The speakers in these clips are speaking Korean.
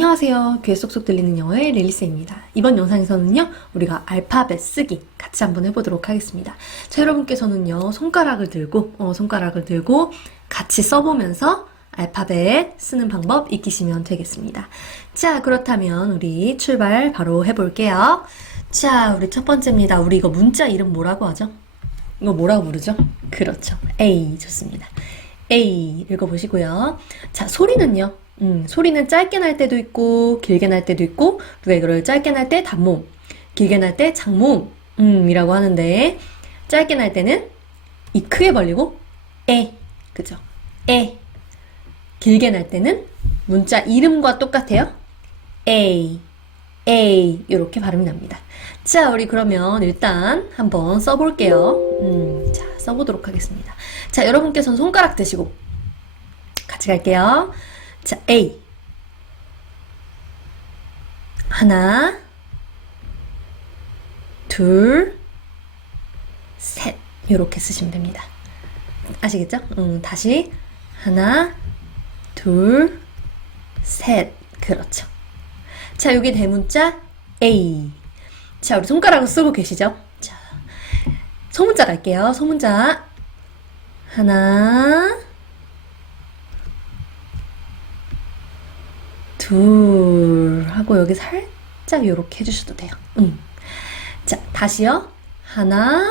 안녕하세요. 귀에 쏙쏙 들리는 영어의 릴리스입니다. 이번 영상에서는요, 우리가 알파벳 쓰기 같이 한번 해보도록 하겠습니다. 자, 여러분께서는요, 손가락을 들고, 어, 손가락을 들고 같이 써보면서 알파벳 쓰는 방법 익히시면 되겠습니다. 자, 그렇다면 우리 출발 바로 해볼게요. 자, 우리 첫 번째입니다. 우리 이거 문자 이름 뭐라고 하죠? 이거 뭐라고 부르죠? 그렇죠. A. 좋습니다. A. 읽어보시고요. 자, 소리는요? 음, 소리는 짧게 날 때도 있고, 길게 날 때도 있고, 누가 이거를 짧게 날 때 단모음, 길게 날 때 장모음, 음, 이라고 하는데, 짧게 날 때는 이 크게 벌리고, 에. 그죠? 에. 길게 날 때는 문자 이름과 똑같아요. A. A. 이렇게 발음이 납니다. 자, 우리 그러면 일단 한번 써볼게요. 음, 자, 써보도록 하겠습니다. 자, 여러분께서는 손가락 드시고 같이 갈게요. 자, A. 하나, 둘, 셋. 이렇게 쓰시면 됩니다. 아시겠죠? 음, 다시. 하나, 둘, 셋. 그렇죠. 자, 여기 대문자 A. 자, 우리 손가락을 쓰고 계시죠? 자, 소문자 갈게요. 소문자. 하나, 둘 하고 여기 살짝 이렇게 해주셔도 돼요. 음. 자, 다시요. 하나,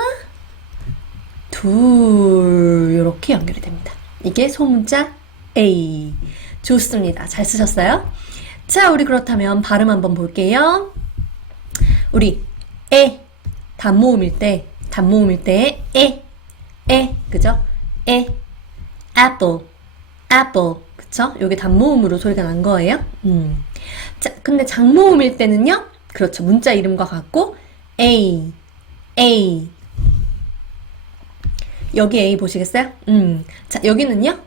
둘 이렇게 연결이 됩니다. 이게 소문자 A. 좋습니다. 잘 쓰셨어요? 자, 우리 그렇다면 발음 한번 볼게요. 우리 에 단모음일 때 단모음일 때 에, 에 그죠? 에 apple apple 그쵸? 요게 단모음으로 소리가 난 거예요. 음. 자, 근데 장모음일 때는요. 그렇죠. 문자 이름과 같고 A A 여기 A 보시겠어요? 음. 자, 여기는요.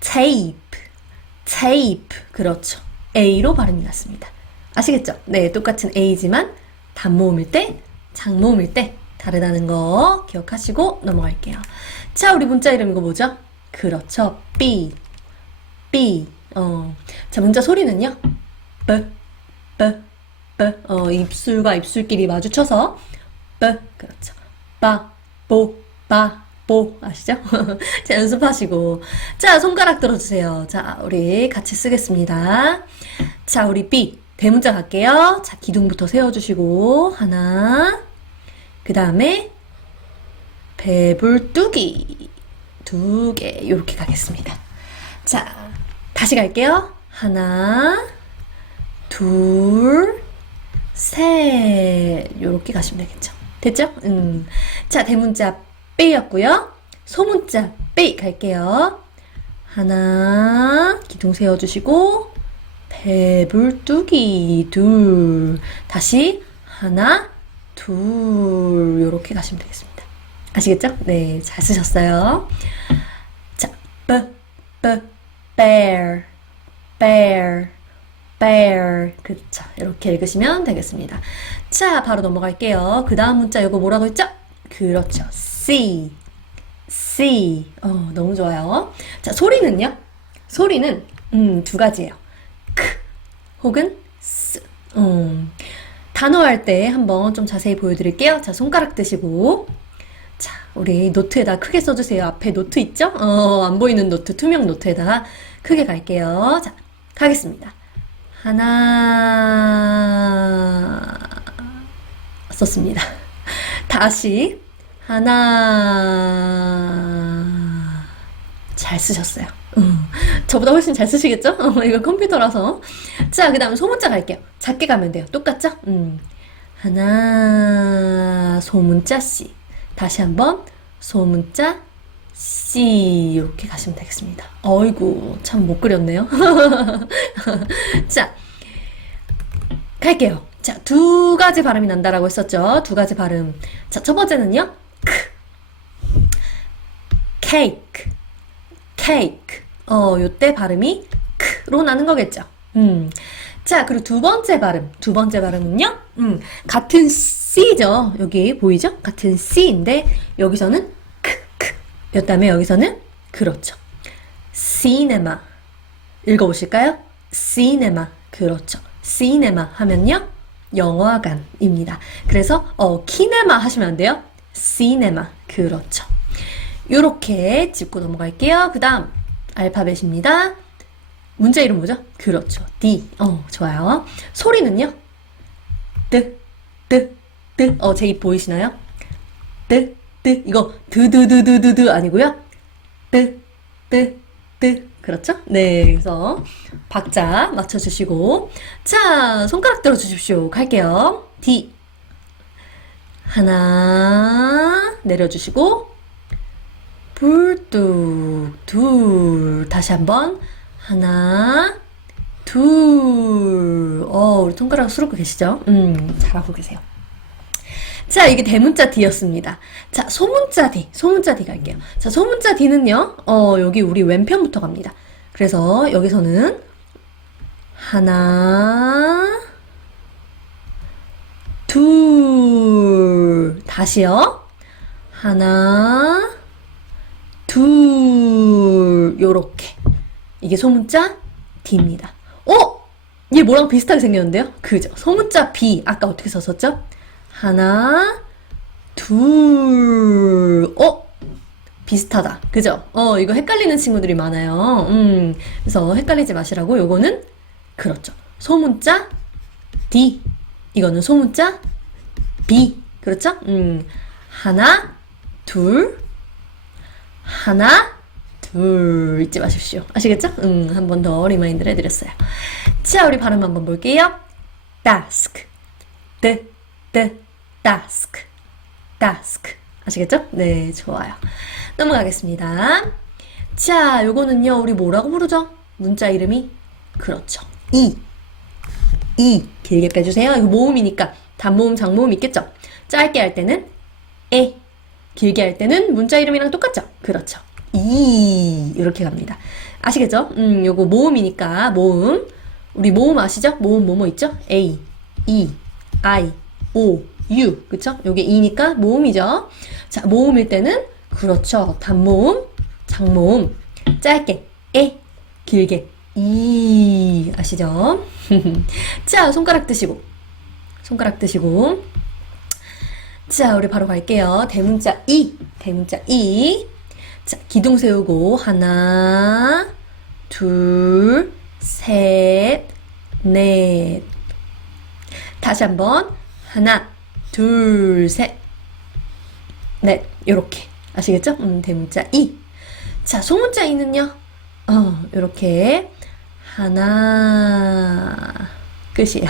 tape tape 그렇죠. A로 발음이 났습니다. 아시겠죠? 네, 똑같은 A지만 단모음일 때, 장모음일 때 다르다는 거 기억하시고 넘어갈게요. 자, 우리 문자 이름 이거 뭐죠? 그렇죠. B. B. 어. 자, 문자 소리는요? B, B, B. 어, 입술과 입술끼리 마주쳐서 B. 그렇죠. 바, 보, 바, 보. 아시죠? 자, 연습하시고. 자, 손가락 들어주세요. 자, 우리 같이 쓰겠습니다. 자, 우리 B. 대문자 갈게요. 자, 기둥부터 세워주시고, 하나. 그 다음에, 배불뚝이. 두 개. 이렇게 가겠습니다. 자, 다시 갈게요. 하나, 둘, 셋. 이렇게 가시면 되겠죠. 됐죠? 음. 자, 대문자 B였고요. 소문자 B 갈게요. 하나, 기둥 세워주시고, 배불뚝이 둘. 다시 하나, 둘. 이렇게 가시면 되겠습니다. 아시겠죠? 네, 잘 쓰셨어요. 자, B, B, bear, bear, bear. 그쵸. 이렇게 읽으시면 되겠습니다. 자, 바로 넘어갈게요. 그 다음 문자 이거 뭐라고 했죠? 그렇죠. C. C. 어, 너무 좋아요. 자, 소리는요? 소리는, 음, 두 가지예요. 크 혹은 스. 음, 단어할 때 한번 좀 자세히 보여드릴게요. 자, 손가락 드시고. 자, 우리 노트에다 크게 써주세요. 앞에 노트 있죠? 어, 안 보이는 노트, 투명 노트에다 크게 갈게요. 자, 가겠습니다. 하나, 썼습니다. 다시, 하나, 잘 쓰셨어요. 음, 저보다 훨씬 잘 쓰시겠죠? 어, 이거 컴퓨터라서. 자, 그 다음 소문자 갈게요. 작게 가면 돼요. 똑같죠? 음. 하나, 소문자 C. 다시 한번 소문자 C 이렇게 가시면 되겠습니다. 어이구 참 못 그렸네요. 자 갈게요. 자 두 가지 발음이 난다라고 했었죠. 두 가지 발음. 자첫 번째는요. 크 케이크 케이크 어 요때 발음이 크로 나는 거겠죠. 음. 자, 그리고 두 번째 발음. 두 번째 발음은요? 음, 같은 C 죠. 여기 보이죠? 같은 C인데, 여기서는 크, 크. 였다면 여기서는, 그렇죠. 시네마. 읽어보실까요? 시네마. 그렇죠. 시네마 하면요. 영화관입니다. 그래서 어 키네마 하시면 안 돼요. 시네마. 그렇죠. 요렇게 짚고 넘어갈게요. 그 다음 알파벳입니다. 문자 이름 뭐죠? 그렇죠. D. 어, 좋아요. 소리는요? 뜨, 뜨, 뜨. 어, 제 입 보이시나요? 뜨, 뜨. 이거 드드드드드드 아니고요. 뜨, 뜨, 뜨. 그렇죠? 네. 그래서 박자 맞춰주시고. 자, 손가락 들어주십시오. 갈게요. D. 하나, 내려주시고. 불뚝, 둘. 다시 한 번. 하나, 둘. 어, 우리 손가락 수르고 계시죠? 음, 잘하고 계세요. 자, 이게 대문자 D였습니다. 자, 소문자 D. 소문자 D 갈게요. 자, 소문자 D는요, 어, 여기 우리 왼편부터 갑니다. 그래서 여기서는 하나, 둘. 다시요. 하나, 둘. 요렇게. 이게 소문자 D입니다. 어? 얘 뭐랑 비슷하게 생겼는데요? 그죠? 소문자 B. 아까 어떻게 썼었죠? 하나, 둘. 어? 비슷하다. 그죠? 어, 이거 헷갈리는 친구들이 많아요. 음, 그래서 헷갈리지 마시라고. 요거는, 그렇죠. 소문자 D. 이거는 소문자 B. 그렇죠? 음, 하나, 둘, 하나, 둘 잊지 마십시오. 아시겠죠? 음, 한 번 더 리마인드를 해드렸어요. 자, 우리 발음 한번 볼게요. task, t, t, task, task. 아시겠죠? 네, 좋아요. 넘어가겠습니다. 자, 요거는요, 우리 뭐라고 부르죠? 문자 이름이? 그렇죠. 이. 이. 길게 빼주세요. 이거 모음이니까. 단모음, 장모음 있겠죠? 짧게 할 때는 에. 길게 할 때는 문자 이름이랑 똑같죠? 그렇죠. 이 이렇게 갑니다. 아시겠죠? 음, 요거 모음이니까 모음. 우리 모음 아시죠? 모음 뭐뭐 있죠? A, E, I, O, U. 그쵸? 요게 이니까 모음이죠. 자, 모음일 때는 그렇죠. 단모음, 장모음. 짧게 에, 길게 이 아시죠? 자, 손가락 드시고 손가락 드시고 자, 우리 바로 갈게요. 대문자 이, 대문자 이. 자, 기둥 세우고 하나, 둘, 셋, 넷. 다시 한번 하나, 둘, 셋, 넷. 요렇게 아시겠죠? 음, 대문자 이. 자, 소문자 이는요. 어, 요렇게 하나 끝이에요.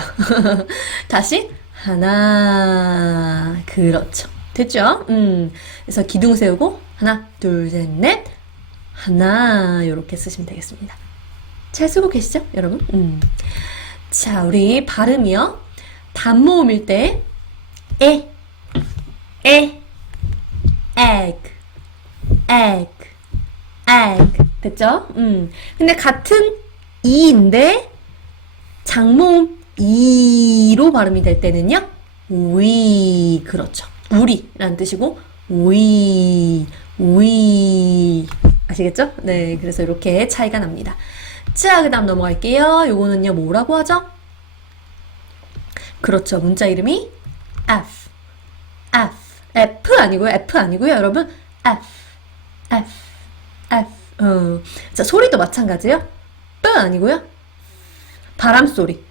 다시 하나 그렇죠. 됐죠? 음. 그래서 기둥 세우고 하나, 둘, 셋, 넷. 하나 이렇게 쓰시면 되겠습니다. 잘 쓰고 계시죠, 여러분? 음. 자, 우리 발음이요. 단모음일 때 에, 에, egg, egg. 됐죠? 음. 근데 같은 이인데 장모음 이로 발음이 될 때는요. 위 그렇죠. 우리라는 뜻이고 위, 위. 아시겠죠? 네, 그래서 이렇게 차이가 납니다. 자, 그 다음 넘어갈게요. 요거는요, 뭐라고 하죠? 그렇죠. 문자 이름이 F. F. F 아니고요. F 아니고요. 여러분. F. F. F. 어. 자, 소리도 마찬가지예요. 뿌 아니고요. 바람 소리.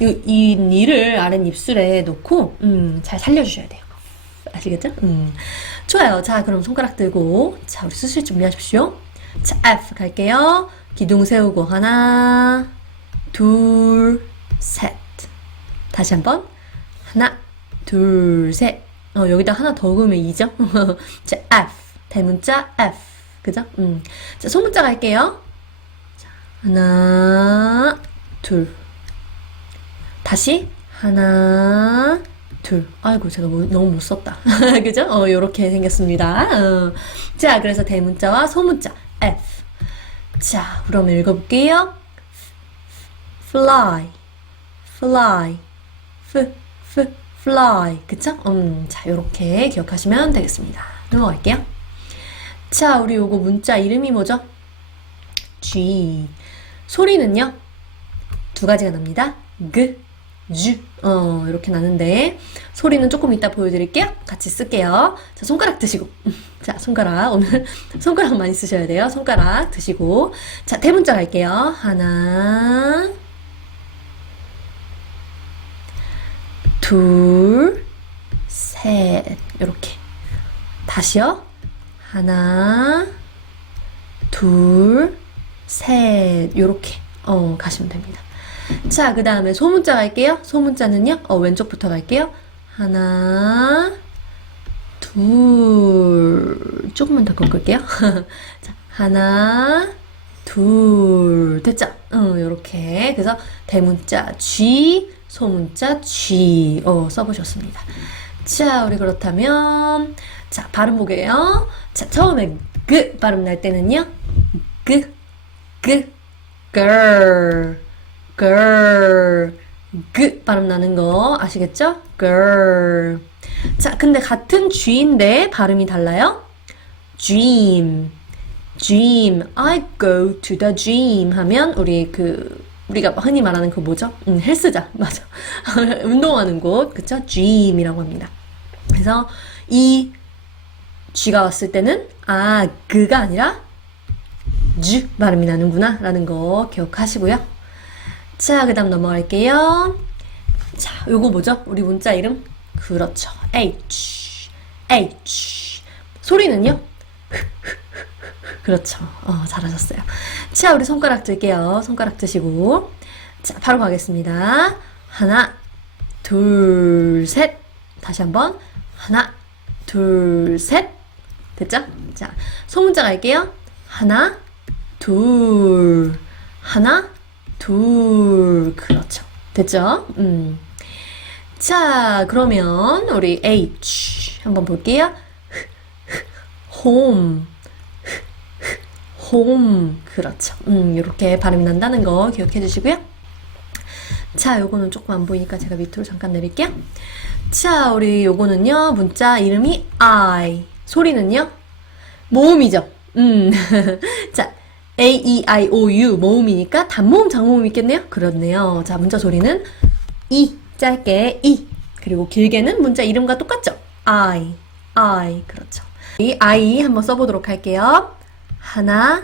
이, 이 니를 아랫 입술에 놓고 음, 잘 살려주셔야 돼요. 아시겠죠? 음. 좋아요. 자, 그럼 손가락 들고 자, 우리 수술 준비하십시오. 자, F 갈게요. 기둥 세우고 하나, 둘, 셋. 다시 한번 하나, 둘, 셋. 어, 여기다 하나 더 그으면 2죠? 자, F. 대문자 F. 그죠? 음. 자, 소문자 갈게요. 자, 하나, 둘. 다시 하나 둘 아이고 제가 뭐- 너무 못 썼다 그죠? 어 요렇게 생겼습니다 어. 자 그래서 대문자와 소문자 F 자 그럼 읽어볼게요 fly fly f f fly 그쵸? 음 자 요렇게 기억하시면 되겠습니다 넘어갈게요 자 우리 요거 문자 이름이 뭐죠? G 소리는요 두 가지가 납니다. 그, 주, 어, 이렇게 나는데, 소리는 조금 이따 보여드릴게요. 같이 쓸게요. 자, 손가락 드시고. 자, 손가락. 오늘 손가락 많이 쓰셔야 돼요. 손가락 드시고. 자, 대문자 갈게요. 하나, 둘, 셋. 이렇게. 다시요. 하나, 둘, 셋. 요렇게. 어, 가시면 됩니다. 자, 그 다음에 소문자 갈게요. 소문자는요, 어, 왼쪽부터 갈게요. 하나, 둘, 조금만 더 꺾을게요. 자, 하나, 둘, 됐죠? 응, 요렇게. 그래서 대문자 G, 소문자 G, 어, 써보셨습니다. 자, 우리 그렇다면, 자, 발음 보게요. 자, 처음에 그 발음 날 때는요, 그, 그, girl, girl, 그 발음 나는 거 아시겠죠? girl. 자, 근데 같은 G인데 발음이 달라요. dream, dream. I go to the gym 하면 우리 그 우리가 흔히 말하는 그 뭐죠? 음, 헬스장 맞아. 운동하는 곳 그쵸? gym이라고 합니다. 그래서 이 G가 왔을 때는 아 그가 아니라 주 발음이 나는구나 라는 거 기억하시고요. 자, 그 다음 넘어갈게요. 자, 요거 뭐죠? 우리 문자 이름? 그렇죠. H, H. 소리는요? 그렇죠. 어, 잘하셨어요. 자, 우리 손가락 들게요. 손가락 드시고. 자, 바로 가겠습니다. 하나, 둘, 셋. 다시 한번. 하나, 둘, 셋. 됐죠? 자, 소문자 갈게요. 하나, 둘, 하나, 둘. 그렇죠. 됐죠? 음. 자, 그러면 우리 H 한번 볼게요. home, home. 그렇죠. 음, 이렇게 발음이 난다는 거 기억해 주시고요. 자, 요거는 조금 안 보이니까 제가 밑으로 잠깐 내릴게요. 자, 우리 요거는요, 문자 이름이 I. 소리는요, 모음이죠. 음. 자, A, E, I, O, U 모음이니까 단모음, 장모음 있겠네요? 그렇네요. 자, 문자 소리는 E, 짧게 E. 그리고 길게는 문자 이름과 똑같죠? I, I. 그렇죠. 이 I 한번 써보도록 할게요. 하나,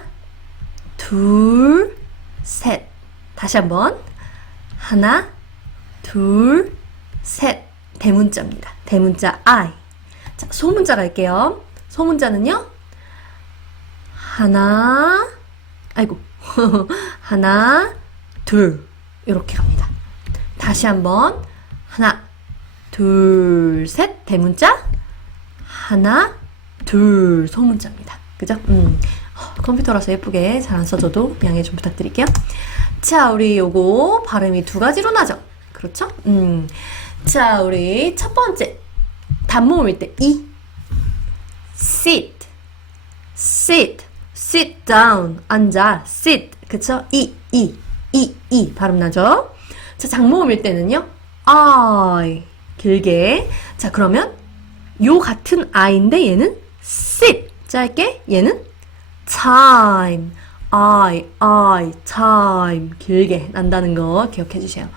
둘, 셋. 다시 한번. 하나, 둘, 셋. 대문자입니다. 대문자 I. 자, 소문자 갈게요. 소문자는요. 하나, 아이고. 하나, 둘. 이렇게 갑니다. 다시 한번. 하나, 둘, 셋. 대문자. 하나, 둘. 소문자입니다. 그죠? 음. 어, 컴퓨터라서 예쁘게 잘 안 써줘도 양해 좀 부탁드릴게요. 자, 우리 요거 발음이 두 가지로 나죠? 그렇죠? 음. 자, 우리 첫 번째. 단모음일 때, 이. sit. sit. sit down. 앉아. sit. 그쵸? 이, 이, 이, 이. 발음 나죠? 자, 장모음일 때는요. I. 길게. 자, 그러면 요 같은 I인데 얘는 sit. 짧게. 얘는 time. I, I, time. 길게 난다는 거 기억해 주세요.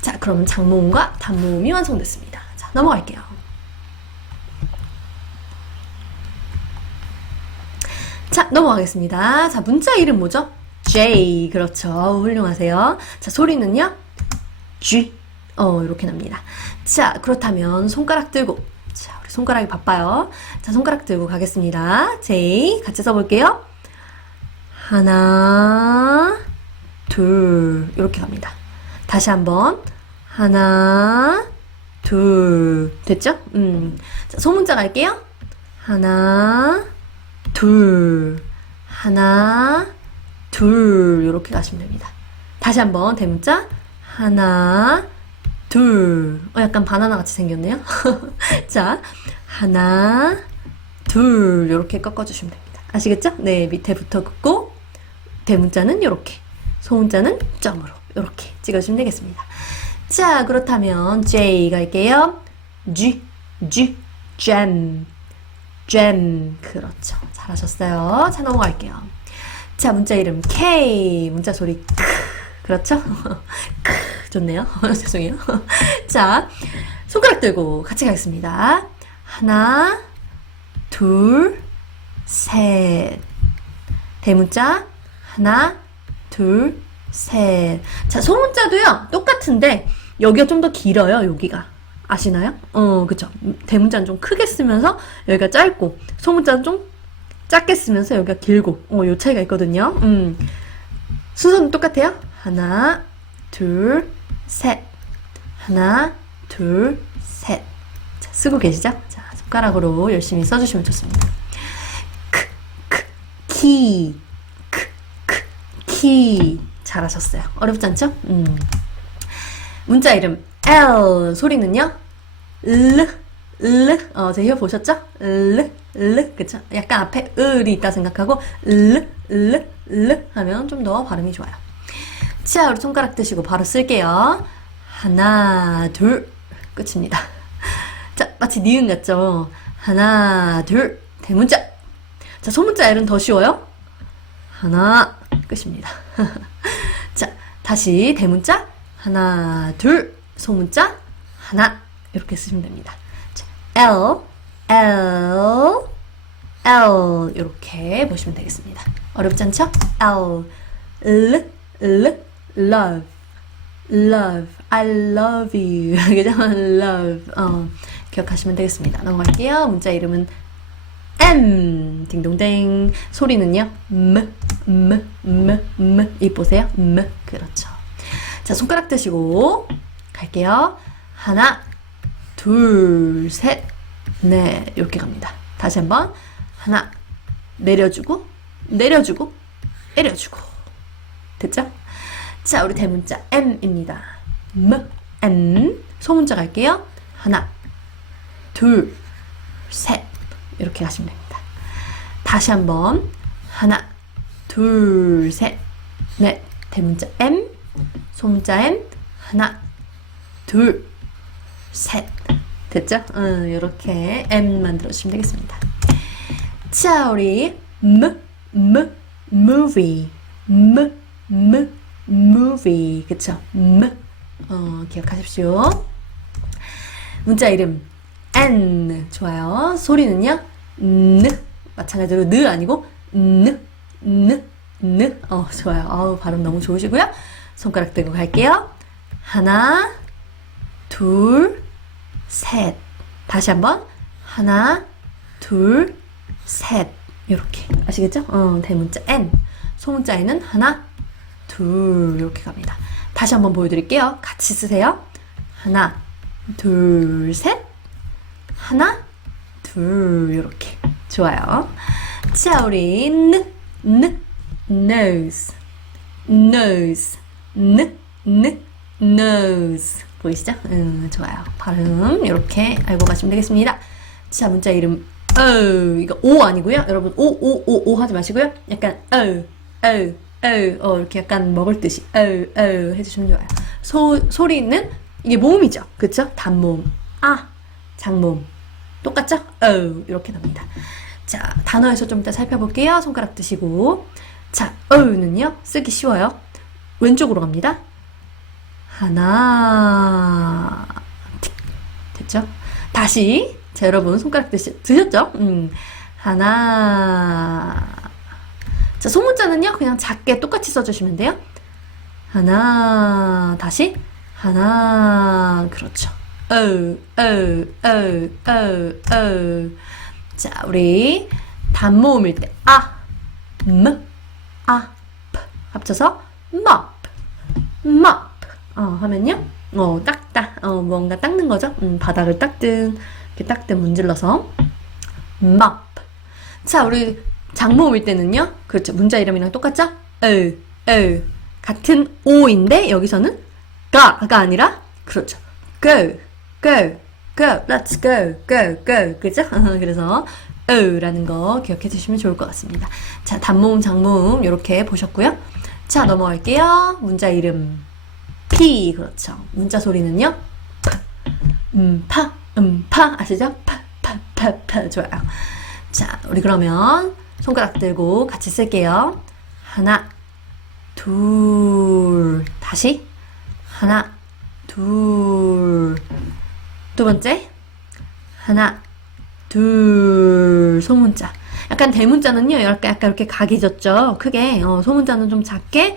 자, 그럼 장모음과 단모음이 완성됐습니다. 자, 넘어갈게요. 자, 넘어가겠습니다. 자, 문자 이름 뭐죠? J. 그렇죠. 훌륭하세요. 자, 소리는요? G. 어, 이렇게 납니다. 자, 그렇다면 손가락 들고. 자, 우리 손가락이 바빠요. 자, 손가락 들고 가겠습니다. J. 같이 써볼게요. 하나, 둘. 이렇게 갑니다. 다시 한번. 하나, 둘. 됐죠? 음. 자, 소문자 갈게요. 하나, 둘, 하나, 둘, 이렇게 가시면 됩니다. 다시 한번 대문자, 하나, 둘. 어, 약간 바나나 같이 생겼네요. 자, 하나, 둘, 이렇게 꺾어주시면 됩니다. 아시겠죠? 네, 밑에부터 긋고, 대문자는 이렇게, 소문자는 점으로, 이렇게 찍어주시면 되겠습니다. 자, 그렇다면, J 갈게요. G, G, jam. 잼. 그렇죠. 잘하셨어요. 자, 넘어갈게요. 자, 문자 이름 K. 문자 소리 크. 그렇죠? 크, 좋네요. 죄송해요. 자, 손가락 들고 같이 가겠습니다. 하나, 둘, 셋. 대문자 하나, 둘, 셋. 자, 소문자도요. 똑같은데 여기가 좀 더 길어요. 여기가. 아시나요? 어, 그쵸. 대문자는 좀 크게 쓰면서 여기가 짧고 소문자는 좀 작게 쓰면서 여기가 길고 어, 요 차이가 있거든요. 음. 순서는 똑같아요. 하나, 둘, 셋. 하나, 둘, 셋. 자, 쓰고 계시죠? 자, 손가락으로 열심히 써주시면 좋습니다. 키, 키. 잘하셨어요. 어렵지 않죠? 음. 문자 이름 L 소리는요? 르, 르. 어, 제혀 보셨죠? 르, 르. 그쵸? 약간 앞에 을이 있다 생각하고 르, 르, 르 하면 좀 더 발음이 좋아요. 자, 우리 손가락 드시고 바로 쓸게요. 하나, 둘. 끝입니다. 자, 마치 니은 같죠? 하나, 둘. 대문자. 자, 소문자 L은 더 쉬워요. 하나, 끝입니다. 자, 다시 대문자. 하나, 둘. 소문자. 하나. 이렇게 쓰시면 됩니다. 자, L, L, L. 이렇게 보시면 되겠습니다. 어렵지 않죠? L, L, L, love. love, I love you. 그죠? love. 어, 기억하시면 되겠습니다. 넘어갈게요. 문자 이름은 M. 딩동댕. 소리는요? M, M, M, M. 입 보세요. M. 그렇죠. 자, 손가락 드시고 갈게요. 하나, 둘, 셋, 넷. 이렇게 갑니다. 다시 한번. 하나, 내려주고, 내려주고, 내려주고. 됐죠? 자, 우리 대문자 M입니다. M, M. 소문자 갈게요. 하나, 둘, 셋. 이렇게 가시면 됩니다. 다시 한번. 하나, 둘, 셋, 넷. 대문자 M, 소문자 M. 하나, 둘, 셋. 됐죠? 음, 이렇게 M 만들어주시면 되겠습니다. 자, 우리 M, M, movie. M, M, movie. 그쵸? M. 어, 기억하십시오. 문자 이름 N. 좋아요. 소리는요? N. 마찬가지로 느 아니고 N, N, N. 어, 좋아요. 어우, 발음 너무 좋으시고요. 손가락 들고 갈게요. 하나, 둘, 셋. 다시 한번. 하나, 둘, 셋. 이렇게. 아시겠죠? 어, 대문자 N. 소문자에는 하나, 둘. 이렇게 갑니다. 다시 한번 보여드릴게요. 같이 쓰세요. 하나, 둘, 셋. 하나, 둘. 이렇게. 좋아요. 자, 우리 N, N, nose. nose. N, N, nose. 보이시죠? 음, 좋아요. 발음 이렇게 알고 가시면 되겠습니다. 자, 문자 이름 어, 이거 오 아니고요. 여러분 오, 오, 오, 오 하지 마시고요. 약간 어, 어, 어, 어 이렇게 약간 먹을 듯이 어, 어 해주시면 좋아요. 소 소리는 이게 모음이죠. 그쵸? 단모음. 아, 장모음. 똑같죠? 어, 이렇게 납니다. 자, 단어에서 좀 이따 살펴볼게요. 손가락 드시고. 자, 어는요 쓰기 쉬워요. 왼쪽으로 갑니다. 하나, 틱. 됐죠? 다시. 자, 여러분, 손가락 드시, 드셨죠? 음, 하나. 자, 소문자는요, 그냥 작게 똑같이 써주시면 돼요. 하나, 다시. 하나, 그렇죠. 어, 어, 어, 어, 어. 자, 우리 단모음일 때, 아, 음, 아, 프. 합쳐서, mop, mop. 어, 하면요. 어, 닦다. 어, 뭔가 닦는 거죠. 음, 바닥을 닦든, 이렇게 닦든 문질러서. mop. 자, 우리 장모음일 때는요. 그렇죠. 문자 이름이랑 똑같죠? 어, 어. 같은 오인데, 여기서는 가가 아니라, 그렇죠. go, go, go, let's go, go, go. 그죠? 그래서, 어라는 거 기억해 주시면 좋을 것 같습니다. 자, 단모음, 장모음, 이렇게 보셨고요. 자, 넘어갈게요. 문자 이름. P 그렇죠. 문자 소리는요. 음파 음파 아시죠? 파 파 파 파 좋아요. 자 우리 그러면 손가락 들고 같이 쓸게요. 하나 둘. 다시. 하나, 둘. 두 번째. 하나, 둘. 소문자. 약간 대문자는요, 이렇게 약간 이렇게 각이 졌죠? 크게. 어, 소문자는 좀 작게,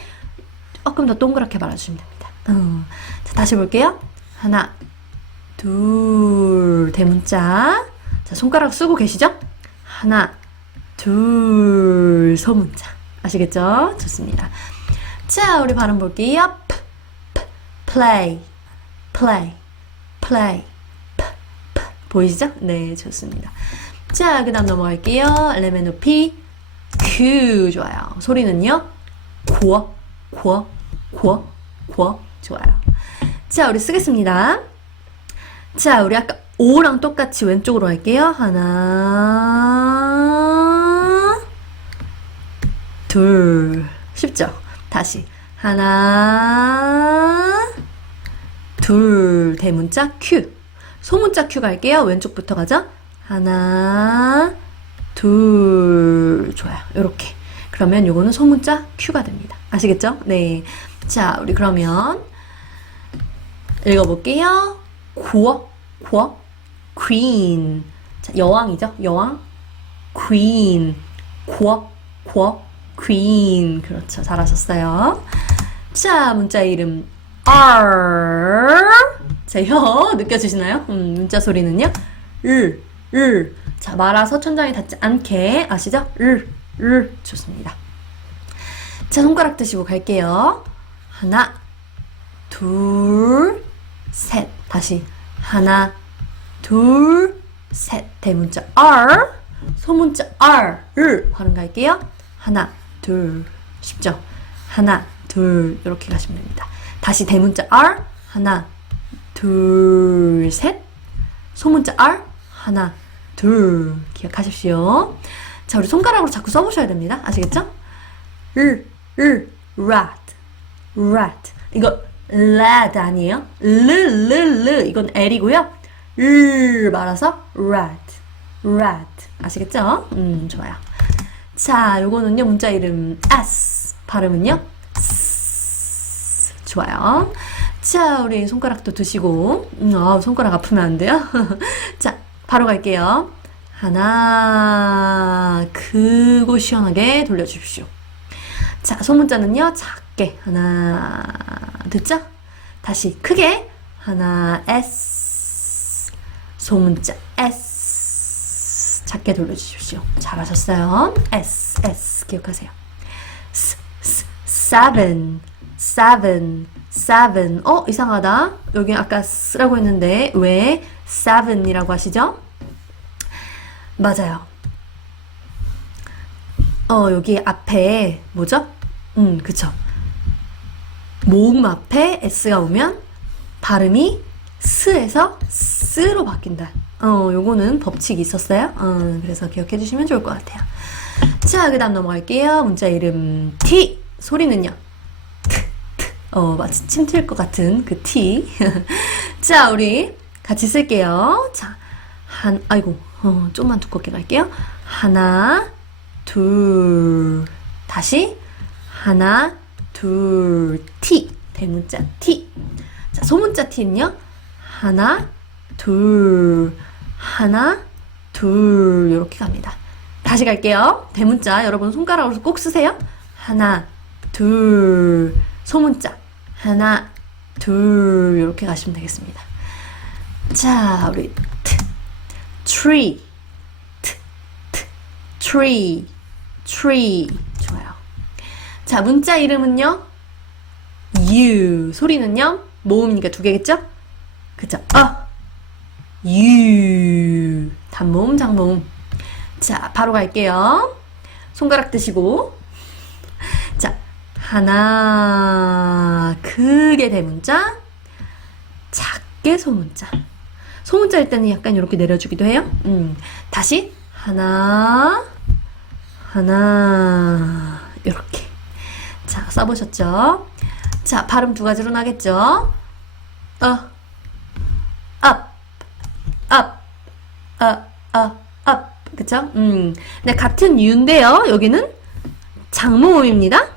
조금 더 동그랗게 말아주시면 됩니다. 어. 자, 다시 볼게요. 하나, 둘. 대문자. 자, 손가락 쓰고 계시죠? 하나, 둘. 소문자. 아시겠죠? 좋습니다. 자, 우리 발음 볼게요. P, P, play, play, play. 보이시죠? 네, 좋습니다. 자, 그 다음 넘어갈게요. 엘레멘 높이, 큐. 좋아요. 소리는요? 고어, 고어, 고어, 고어. 좋아요. 자, 우리 쓰겠습니다. 자, 우리 아까 오랑 똑같이 왼쪽으로 할게요. 하나, 둘. 쉽죠? 다시. 하나, 둘. 대문자 큐. 소문자 큐 갈게요. 왼쪽부터 가죠. 하나, 둘. 좋아요. 요렇게. 그러면 요거는 소문자 큐가 됩니다. 아시겠죠? 네. 자, 우리 그러면 읽어볼게요. 구어, 구어, queen. 자, 여왕이죠? 여왕. queen. 구어, 구어, queen. 그렇죠. 잘하셨어요. 자, 문자 이름 R. 자, 혀 느껴지시나요? 음, 문자 소리는요? 을, 을. 자, 말아서 천장에 닿지 않게 아시죠? 을, 을. 좋습니다. 자, 손가락 드시고 갈게요. 하나, 둘, 셋. 다시. 하나, 둘, 셋. 대문자 R. 소문자 R. 을. 발음 갈게요. 하나, 둘. 쉽죠? 하나, 둘. 이렇게 가시면 됩니다. 다시 대문자 R. 하나, 둘, 셋. 소문자 R. 하나, 둘. 기억하십시오. 자, 우리 손가락으로 자꾸 써보셔야 됩니다. 아시겠죠? 을, 을, rat, rat. 이거 lad 아니에요? 르, 르, 르. 이건 L이고요. 을 말아서 rat, rat. 아시겠죠? 음, 좋아요. 자, 요거는요, 문자 이름 S. 발음은요? 좋아요. 자, 우리 손가락도 드시고. 음, 아, 손가락 아프면 안 돼요? 자, 바로 갈게요. 하나, 크고 시원하게 돌려주십시오. 자, 소문자는요, 작게. 하나, 듣죠? 다시 크게. 하나, S. 소문자 S. 작게 돌려주십시오. 잘하셨어요. S, S. 기억하세요. S, S, seven, seven, seven. 어, 이상하다. 여기 아까 S라고 했는데, 왜 seven이라고 하시죠? 맞아요. 어, 여기 앞에, 뭐죠? 음, 그쵸. 모음 앞에 S가 오면 발음이 스에서 스로 바뀐다. 어, 요거는 법칙이 있었어요. 어, 그래서 기억해 주시면 좋을 것 같아요. 자, 그 다음 넘어갈게요. 문자 이름 T. 소리는요? 어, 마치 침 튈 것 같은 그 T. 자, 우리 같이 쓸게요. 자, 한, 아이고, 어, 좀만 두껍게 갈게요. 하나, 둘, 다시. 하나, 둘, T. 대문자 T. 자, 소문자 T는요? 하나, 둘, 하나, 둘, 이렇게 갑니다. 다시 갈게요. 대문자 여러분 손가락으로 꼭 쓰세요. 하나, 둘, 소문자. 하나, 둘, 이렇게 가시면 되겠습니다. 자, 우리 트, tree, 트, 트, tree, tree. 좋아요. 자, 문자 이름은요? U. 소리는요? 모음이니까 두 개겠죠? 그죠? 아, U. 단모음, 장모음. 자, 바로 갈게요. 손가락 드시고. 자, 하나, 크게 대문자, 작게 소문자. 소문자일 때는 약간 이렇게 내려주기도 해요. 음, 다시 하나, 하나, 이렇게. 자, 써보셨죠? 자, 발음 두 가지로 나겠죠? 어, up, 어, 어. 그쵸? 음. 네, 같은 유인데요. 여기는 장모음입니다.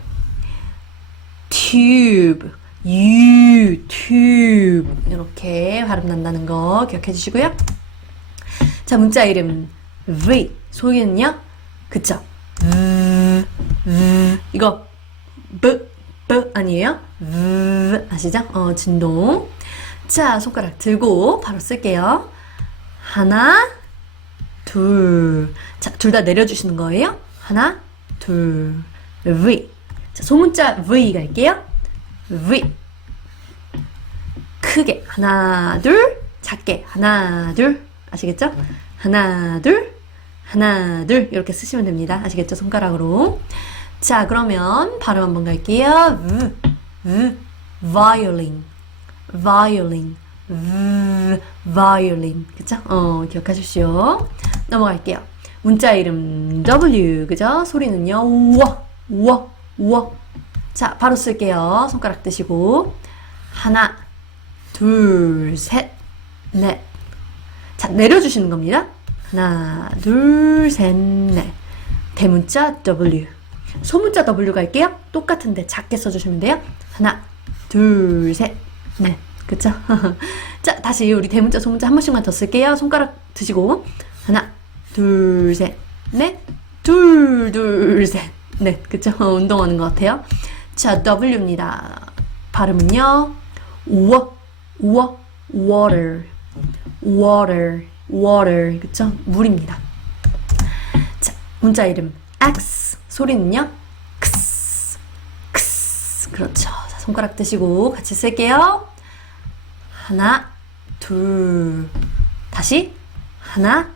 Tube, YouTube 이렇게 발음 난다는 거 기억해 주시고요. 자, 문자 이름 V 소리는요? 그쵸? V, V. 이거 B, B 아니에요? V 아시죠? 어, 진동. 자, 손가락 들고 바로 쓸게요. 하나, 둘. 자, 둘 다 내려주시는 거예요. 하나, 둘, V. 자, 소문자 V 갈게요. V. 크게. 하나, 둘. 작게. 하나, 둘. 아시겠죠? 하나, 둘. 하나, 둘. 이렇게 쓰시면 됩니다. 아시겠죠? 손가락으로. 자, 그러면 발음 한번 갈게요. V, V, violin. violin. V, violin. 그쵸? 어, 기억하십시오. 넘어갈게요. 문자 이름 W. 그죠? 소리는요. 우와, 우와, 우와. 자, 바로 쓸게요. 손가락 드시고. 하나, 둘, 셋, 넷. 자, 내려주시는 겁니다. 하나, 둘, 셋, 넷. 대문자 W. 소문자 W 갈게요. 똑같은데 작게 써주시면 돼요. 하나, 둘, 셋, 넷. 그쵸? 자, 다시 우리 대문자, 소문자 한 번씩만 더 쓸게요. 손가락 드시고. 하나, 둘, 셋, 넷. 둘, 둘, 셋, 넷. 그쵸? 운동하는 것 같아요. 자, W입니다. 발음은요. 우와, 우와, water, water, water. 그쵸? 물입니다. 자, 문자 이름 X. 소리는요. 크스. 그렇죠. 자, 손가락 드시고 같이 쓸게요. 하나, 둘. 다시. 하나,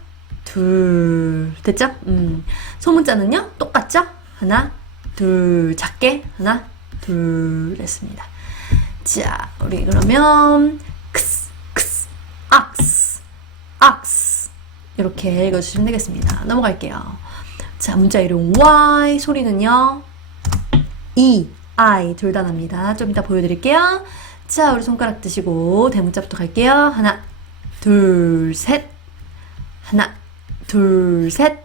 둘. 됐죠? 음. 소문자는요. 똑같죠? 하나, 둘. 작게. 하나, 둘. 했습니다. 자, 우리 그러면 크스, 크스, 악스, 악스. 이렇게 읽어주시면 되겠습니다. 넘어갈게요. 자, 문자 이름 Y 소리는요. E, I 둘 다 납니다. 좀 이따 보여드릴게요. 자, 우리 손가락 드시고 대문자부터 갈게요. 하나, 둘, 셋. 하나, 둘, 셋.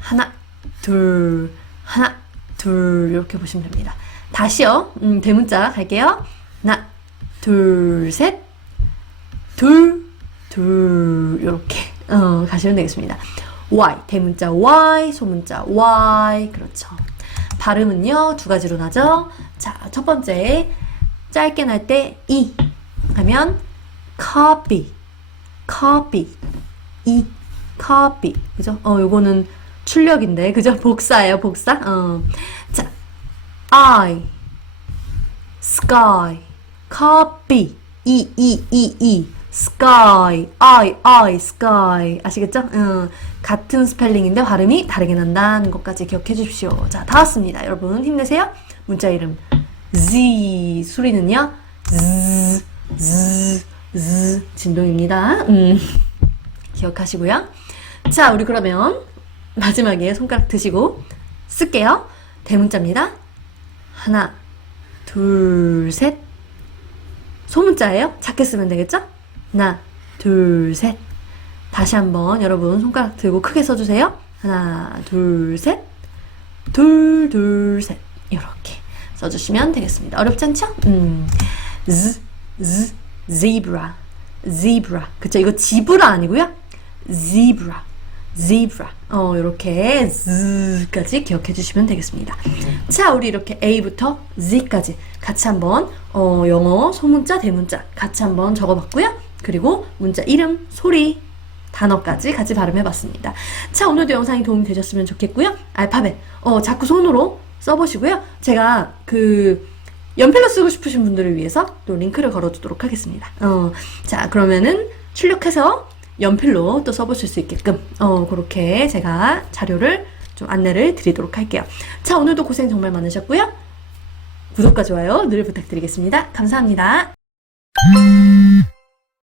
하나, 둘, 하나, 둘 이렇게 보시면 됩니다. 다시요. 음, 대문자 갈게요. 하나, 둘, 셋. 둘, 둘 이렇게 어, 가시면 되겠습니다. Y 대문자 Y 소문자 Y 그렇죠. 발음은요 두 가지로 나죠. 자첫 번째 짧게 날 때 E 하면 copy copy E copy 그죠? 어 요거는 출력인데 그죠? 복사예요 복사. 어 자 I sky copy E E E E sky I I sky 아시겠죠? 어, 같은 스펠링인데 발음이 다르게 난다는 것까지 기억해 주십시오. 자, 다 왔습니다. 여러분 힘내세요. 문자 이름 Z 소리는요. Z Z Z 진동입니다. 음. 기억하시고요. 자, 우리 그러면 마지막에 손가락 드시고 쓸게요. 대문자입니다. 하나, 둘, 셋. 소문자예요. 작게 쓰면 되겠죠? 하나, 둘, 셋. 다시 한번 여러분 손가락 들고 크게 써주세요. 하나, 둘, 셋. 둘, 둘, 셋. 이렇게 써주시면 되겠습니다. 어렵지 않죠? 음. Z, Z, zebra, zebra. 그쵸? 이거 지브라 아니고요. zebra, zebra. 어, 이렇게 z까지 기억해 주시면 되겠습니다. 자, 우리 이렇게 A부터 Z까지 같이 한번 어, 영어 소문자, 대문자 같이 한번 적어봤고요. 그리고 문자 이름, 소리, 단어까지 같이 발음해봤습니다. 자, 오늘도 영상이 도움이 되셨으면 좋겠고요. 알파벳, 어, 자꾸 손으로 써보시고요. 제가 그 연필로 쓰고 싶으신 분들을 위해서 또 링크를 걸어두도록 하겠습니다. 어, 자, 그러면은 출력해서 연필로 또 써보실 수 있게끔, 어, 그렇게 제가 자료를 좀 안내를 드리도록 할게요. 자, 오늘도 고생 정말 많으셨고요. 구독과 좋아요 늘 부탁드리겠습니다. 감사합니다.